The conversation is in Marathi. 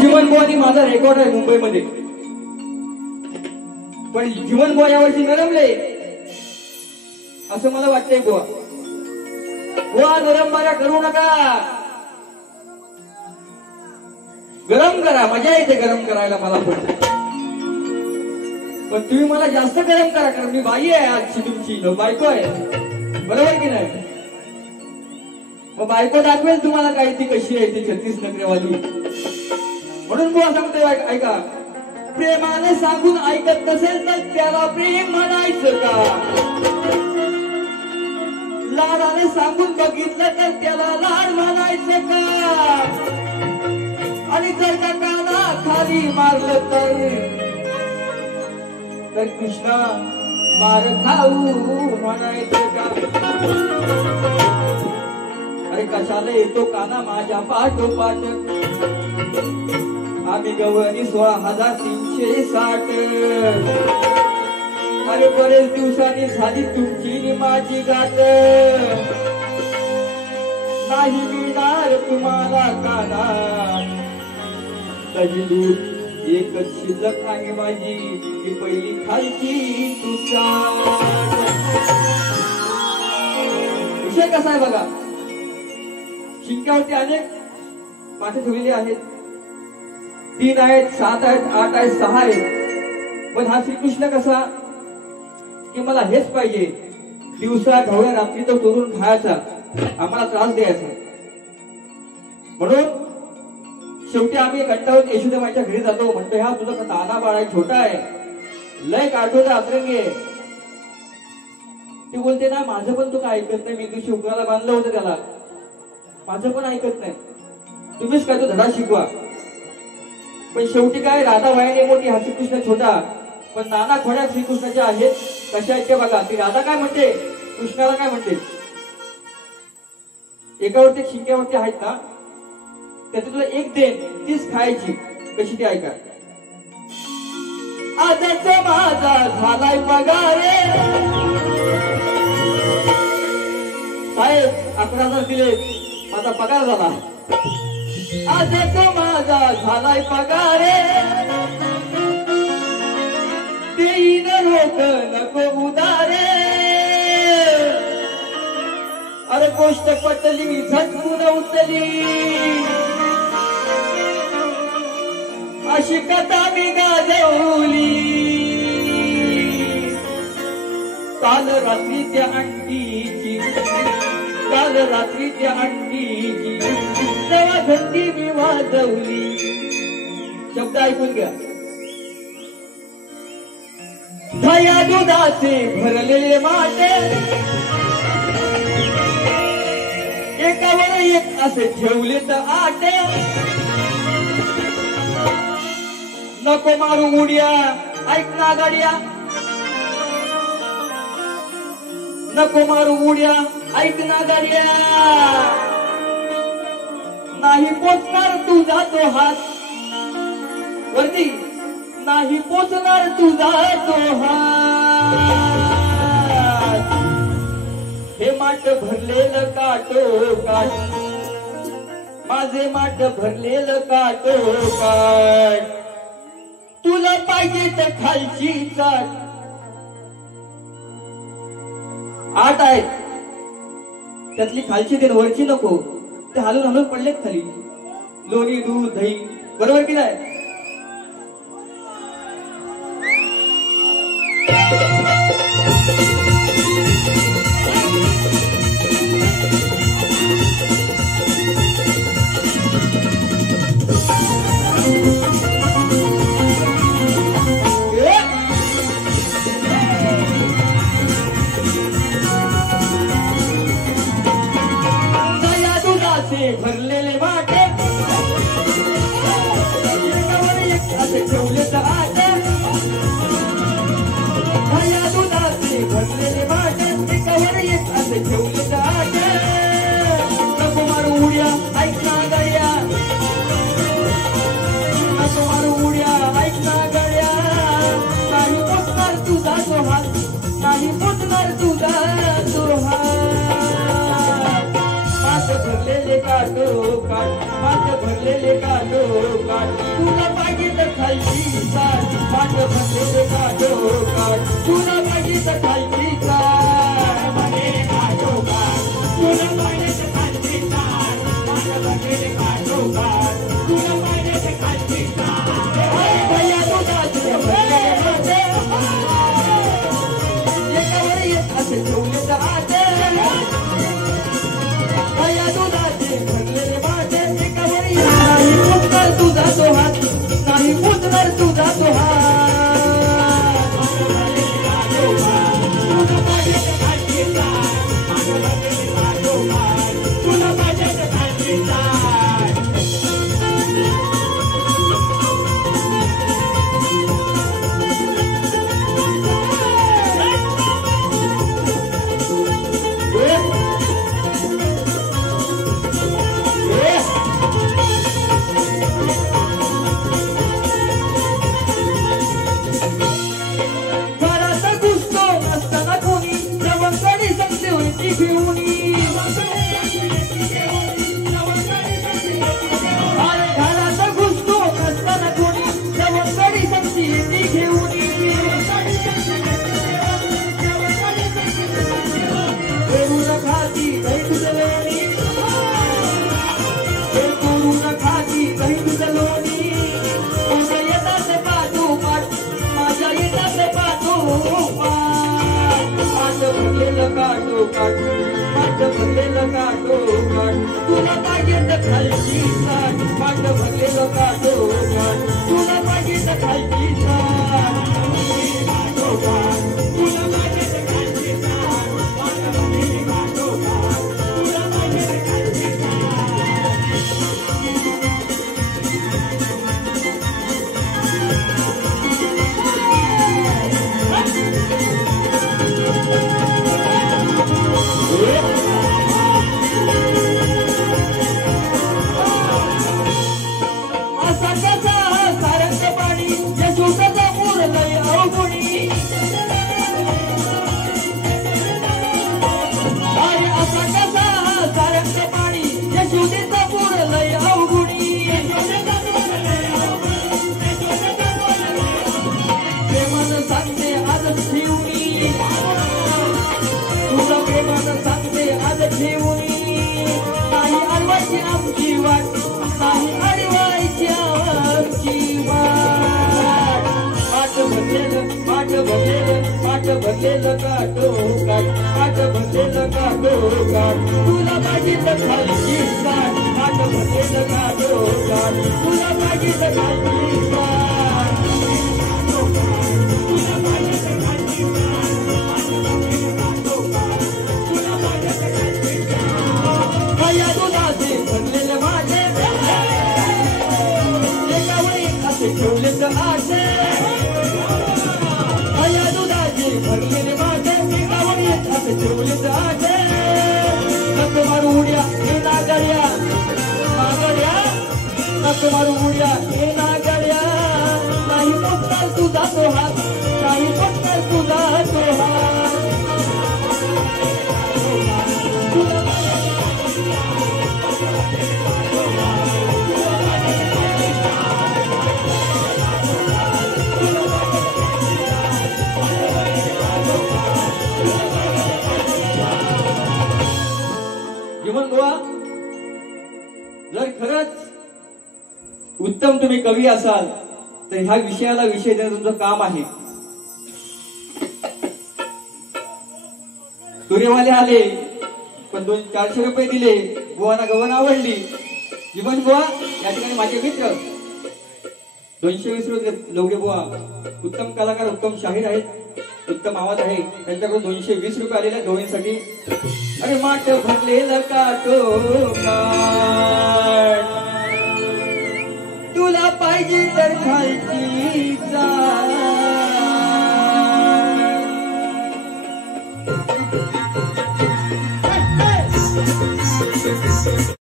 जीवन बुवा आणि माझा रेकॉर्ड आहे मुंबईमध्ये, पण जीवन बुवा यावर्षी नरमले असं मला वाटतंय. बुवा बुवा नरमबाऱ्या करू नका, गरम करा, मजा येते गरम करायला मला पण तुम्ही मला जास्त गरम करा, कारण मी बाई आहे आजची तुमची, बायको आहे, बरोबर की नाही? मग बायको दाखवेल तुम्हाला काय ती कशी आहे ती 36 नखरेवाली. म्हणून बुवा सांगतोय ऐका, प्रेमाने सांगून ऐकत नसेल तर त्याला प्रेम म्हणायचं का? लाडाने सांगून बघितलं तर त्याला लाड म्हणायचं का? आणि जर का काना खाली मारलं तर कृष्णा मार खाऊ म्हणायचं का? अरे कशाला येतो काना माझ्या पाठोपाठ, आम्ही गवळणी 16,360. अरे बरेच दिवसांनी झाली तुमची माझी गाठ, नाही मिळणार तुम्हाला काना कधी दूर. एकच शिल्लक आहे माझी ती पहिली खालची तुझा. विषय कसा आहे बघा, शिक्क्यावरती अनेक पाठी ठेवलेली आहेत, 3 आहेत, 7 आहेत, 8 आहेत, 6 आहेत. पण हा श्रीकृष्ण कसा की मला हेच पाहिजे, दिवसा ढवळ्या रात्री तो चोरून खायचा, आम्हाला त्रास द्यायचा. म्हणून शेवटी आम्ही कंटाळून यशोदेवाच्या घरी जातो, म्हणतो ह्या तुझा ताना बाळा छोटा आहे, लय काठोचा अतरंगी आहे. ती बोलते ना माझं पण तू काय ऐकत नाही, मी दिवशी उकराला बांधलं होतं त्याला, माझं पण ऐकत नाही, तुम्हीच काय तो धडा शिकवा. पण शेवटी काय राधा वयाने मोठी, हा श्रीकृष्ण छोटा, पण नाना खोड्या श्रीकृष्णाच्या आहेत. कशा आहेत ते बघा. ती राधा काय म्हणते, कृष्णाला काय म्हणते, एकावरती शिक्क्यावरती आहेत ना, त्याची तुला एक देन तीच खायची, कशी ती ऐका. आजच माझा झालाय पगारे, साहेब 11,000 दिले, माझा पगार झाला. आजच माझा झालाय पगारे, देईन रोक नको उदारे. अरे गोष्ट पटली झटकून उचली, अशी कथा मी गाजवली. काल रात्री त्या अंडीची, काल रात्री त्या अंडीची तेव्हा घंटी मी वाजवली. शब्द ऐकून घ्या. दया दुधाचे भरलेले माटे, एकावर एक असे ठेवले तर आटे. नको मारू उड्या, ऐक ना गड्या, नको मारू उड्या, ऐक ना गड्या. नाही पोचणार तुझा तो हात वरती, नाही पोचणार तुझा तो हात. हे माठ भरलेलं काटो काट, माझे माठ भरलेलं काटो काट. तुला पाहिजे तर खालची चाट. 8 आहेत, त्यातली खालची देण, वरची नको. ते हलून हलून पडलेत खाली, लोणी दूध दही, बरोबर की नाही? भरलेले वाटे, असे ठेवले तर आटे. भया दुधाचे भरलेले वाटे, एकावर एक असे ठेवले तर आटे. नको मारू उड्या, ऐक ना गड्या, नको मारू उड्या, ऐक ना गड्या. नाही पोचणार तुझा तो हात, नाही पोचणार तुझा तो हात. भरलेले काटो काट, माझ भरलेले काटो काट. खायची साठ पाठ भरलेले काठोकाठ तुला पाहिजे तर खायची साठ तुला पाहिजे तर खायची साठ पाठ भरलेले काठोकाठ तुला पाहिजे तर खायची साठ भैया दुधाचे भरलेले मासे एकावर एक असे ठेवले तर आते भैया दुधाचे भरलेले मासे एकावर एक नाही मुद्दल तुझा तो हात नाही मुद्दल तुझा तो हात तुला पाहिजे तर खायची साठ पाठ भरलेले काठोकाठ तुला पाहिजे तर खायची साठ घरात घुसतो नसताना कोणी जवळकडे संगते होती घेऊनी अरे घरात घुसतो नसताना कोणी जवळकडे संगती येते घेऊनी करून खाती काही तुझलोणी करून खाती काही तुझलोणी माझ्या येतात पाठोपाठ माझ्या येतात पाठोपाठ पाठ भरलेलं काठोकाठ पाठ भरलेलं काठोकाठ तुला पाहिजे तर खायची साठ पाठ भरलेलं काठोकाठ तुला पाहिजे तर खायची साठ काठोकाठ तुला पाहिजे तर खायची साठ पाठ भरलेली काठोकाठ तुला पाहिजे तर खायची असा कसा सारंग पाणी यशोदाचा मुरलय अवगुणी अरे असा कसा सारंग पाणी यशोदेचा मुरलय अवगुणी प्रेमानं सांगते आजच ठेवणी तुला प्रेमानं सांगते आज ठेवणी नाही अडवायची आमची वाट नाही अडवायची आमची वाट पाठ भरलेलं काठोकाठ पाठ भरलेलं काठोकाठ तुला पाहिजे तर खायची साठ पाठ भरलेलं काठोकाठ तुला पाहिजे तर खायची साठ तुला पाहिजे तर खायची भैया दुधाचे भरलेले माझे एकावर एक असे ठेवले तर आशे भैया दुधाचे भरलेले माझे एकावर एक असे ठेवले तर आशे नक मारू उड्या हे नागड्या नागड्या नक मारू उड्या हे नागड्या नाही पटकन तुझा तो हात नाही पटकन तुझा तो हात जीवन गोवा जर खरंच उत्तम तुम्ही कवी असाल तर ह्या विषयाला विषय देणं तुमचं काम आहे. सूर्यवाले आले पण 200-400 रुपये दिले. बुवाना गवन आवडली. जीवन बुवा या ठिकाणी माझे मित्र 220 रुपये लवडे बुवा उत्तम कलाकार उत्तम शाहीर आहेत. उत्तम आवाज आहे. त्यांच्याकडून 220 रुपये आलेले दोघींसाठी. अरे माठ भरलेलं काठोकाठ तुला पाहिजे तर